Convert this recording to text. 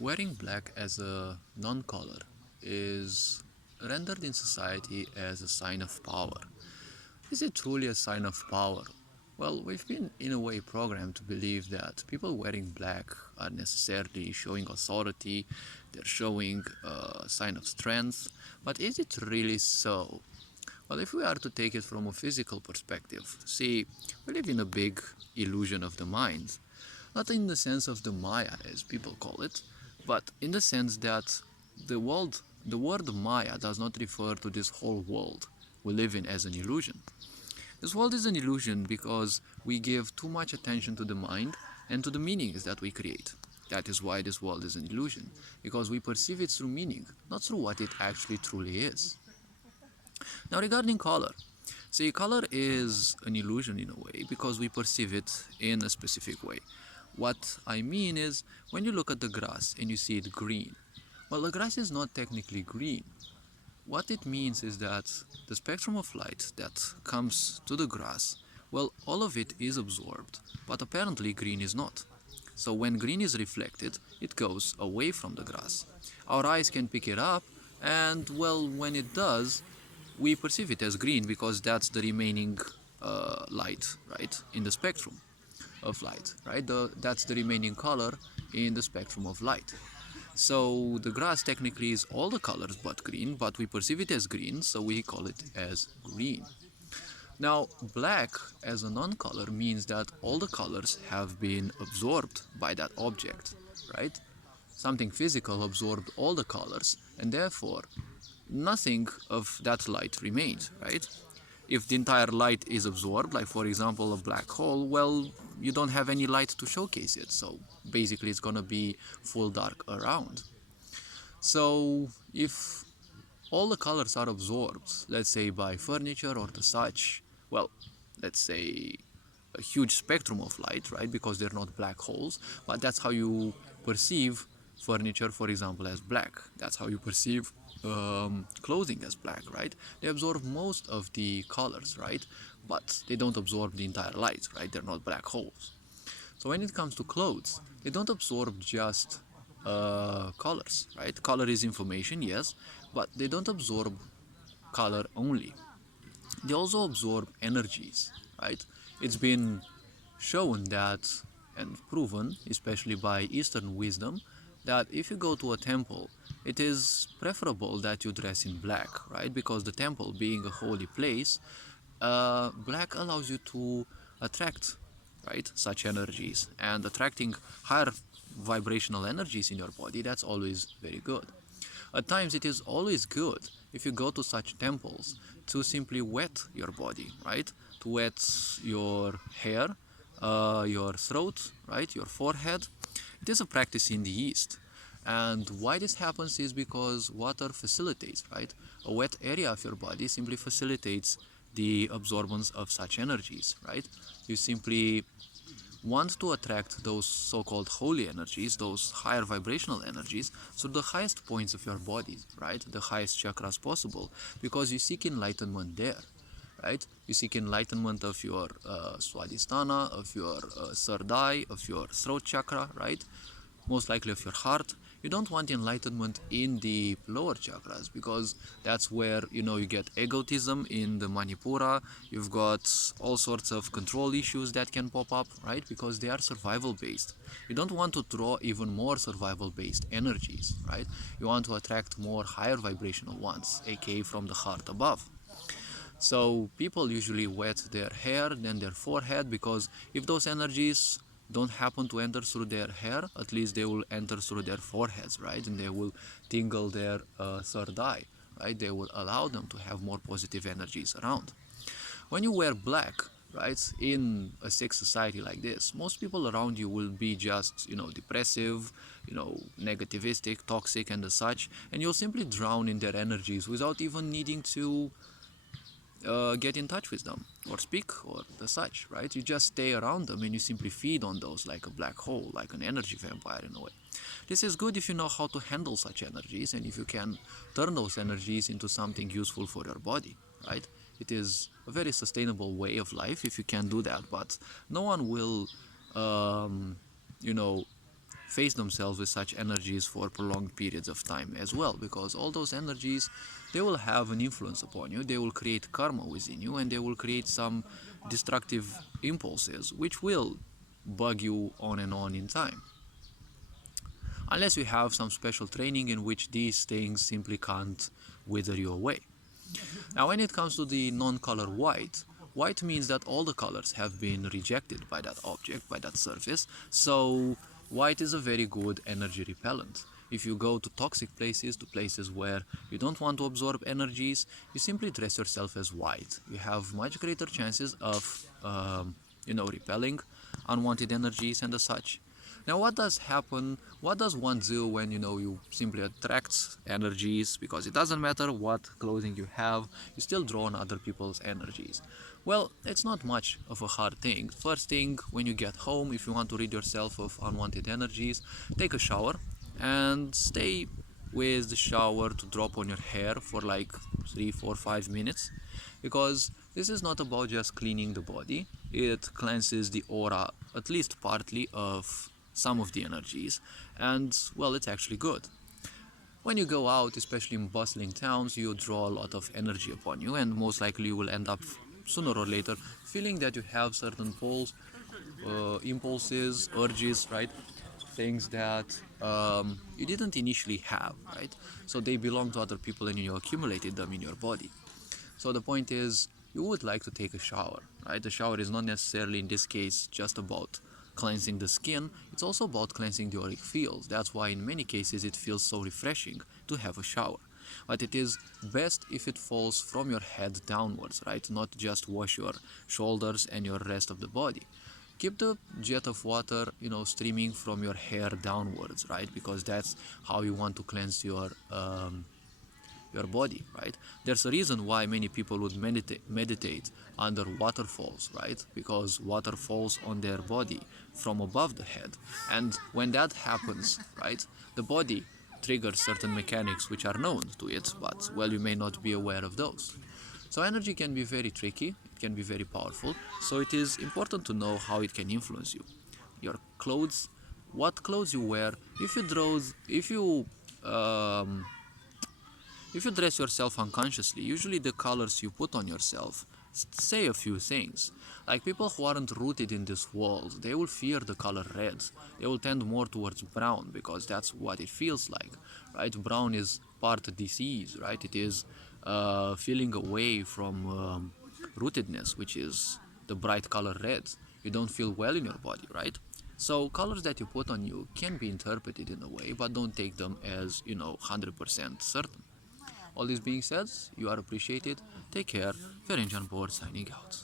Wearing black as a non-color is rendered in society as a sign of power. Is it truly a sign of power? Well, we've been in a way programmed to believe that people wearing black are necessarily showing authority, they're showing a sign of strength, but is it really so? Well, if we are to take it from a physical perspective, see, we live in a big illusion of the mind. Not in the sense of the Maya, as people call it, but in the sense that the word Maya does not refer to this whole world we live in as an illusion. This world is an illusion because we give too much attention to the mind and to the meanings that we create. That is why this world is an illusion, because we perceive it through meaning, not through what it actually truly is. Now, regarding color, see, color is an illusion in a way because we perceive it in a specific way. What I mean is, when you look at the grass and you see it green, well, the grass is not technically green. What it means is that the spectrum of light that comes to the grass, well, all of it is absorbed, but apparently green is not. So when green is reflected, it goes away from the grass. Our eyes can pick it up, and well, when it does, we perceive it as green because that's the remaining light, right, in the spectrum of light, right? That's the remaining color in the spectrum of light. So the grass technically is all the colors but green, but we perceive it as green, so we call it as green. Now, black as a non-color means that all the colors have been absorbed by that object, right? Something physical absorbed all the colors, and therefore nothing of that light remains, right? If the entire light is absorbed, like for example a black hole, well, you don't have any light to showcase it, so basically it's gonna be full dark around. So if all the colors are absorbed, let's say by furniture or the such, well, let's say a huge spectrum of light, right? Because they're not black holes, but that's how you perceive furniture, for example, as black. That's how you perceive clothing as black, right? They absorb most of the colors, right? But they don't absorb the entire light, right? They're not black holes. So when it comes to clothes, they don't absorb just colors, right? Color is information, yes, but they don't absorb color only. They also absorb energies, right? It's been shown that and proven, especially by Eastern wisdom, that if you go to a temple, it is preferable that you dress in black, right? Because the temple being a holy place, black allows you to attract, right, such energies, and attracting higher vibrational energies in your body, that's always very good. At times it is always good if you go to such temples to simply wet your body, right? To wet your hair, your throat, right? Your forehead. It is a practice in the East. And why this happens is because water facilitates, right? A wet area of your body simply facilitates the absorbance of such energies, right? You simply want to attract those so-called holy energies, those higher vibrational energies, so the highest points of your body, right? The highest chakras possible, because you seek enlightenment there, right? You seek enlightenment of your swadhisthana, of your third eye, of your throat chakra, right? Most likely of your heart. You don't want enlightenment in the lower chakras because that's where you get egotism in the Manipura. You've got all sorts of control issues that can pop up, right? Because they are survival based. You don't want to draw even more survival based energies, right? You want to attract more higher vibrational ones, aka from the heart above. So people usually wet their hair, then their forehead, because if those energies don't happen to enter through their hair, at least they will enter through their foreheads, right? And they will tingle their third eye, right? They will allow them to have more positive energies around. When you wear black, right, in a sex society like this, most people around you will be just, depressive, negativistic, toxic, and the such, and you'll simply drown in their energies without even needing to get in touch with them or speak or the such, right? You just stay around them and you simply feed on those like a black hole, like an energy vampire in a way. This is good if you know how to handle such energies and if you can turn those energies into something useful for your body, right? It is a very sustainable way of life if you can do that, but no one will, you know, face themselves with such energies for prolonged periods of time as well, because all those energies, they will have an influence upon you, they will create karma within you, and they will create some destructive impulses which will bug you on and on in time, unless you have some special training in which these things simply can't wither you away. Now, when it comes to the non-color white, white means that all the colors have been rejected by that object, by that surface. So white is a very good energy repellent. If you go to toxic places, to places where you don't want to absorb energies, you simply dress yourself as white. You have much greater chances of, repelling unwanted energies and the such. Now, what does happen? What does one do when you simply attract energies? Because it doesn't matter what clothing you have, you still draw on other people's energies. Well, it's not much of a hard thing. First thing, when you get home, if you want to rid yourself of unwanted energies, take a shower and stay with the shower to drop on your hair for like 3, 4, 5 minutes, because this is not about just cleaning the body. It cleanses the aura, at least partly, of some of the energies, and well, it's actually good. When you go out, especially in bustling towns, you draw a lot of energy upon you, and most likely you will end up sooner or later feeling that you have certain pulls, impulses, urges, right? Things that you didn't initially have, right? So they belong to other people and you accumulated them in your body. So the point is, you would like to take a shower, right? The shower is not necessarily in this case just about cleansing the skin, it's also about cleansing the auric fields. That's why in many cases it feels so refreshing to have a shower. But it is best if it falls from your head downwards, right? Not just wash your shoulders and your rest of the body. Keep the jet of water, streaming from your hair downwards, right? Because that's how you want to cleanse your body, right? There's a reason why many people would meditate under waterfalls, right? Because water falls on their body from above the head. And when that happens, right, the body triggers certain mechanics which are known to it, but well, you may not be aware of those. So energy can be very tricky, it can be very powerful, so it is important to know how it can influence you. Your clothes, what clothes you wear, if you dress yourself unconsciously, usually the colors you put on yourself say a few things. Like people who aren't rooted in this world, they will fear the color red. They will tend more towards brown because that's what it feels like, right? Brown is part disease, right? It is feeling away from rootedness, which is the bright color red. You don't feel well in your body, right? So colors that you put on you can be interpreted in a way, but don't take them as 100% certain. All this being said, you are appreciated. Take care. Ferenc on board signing out.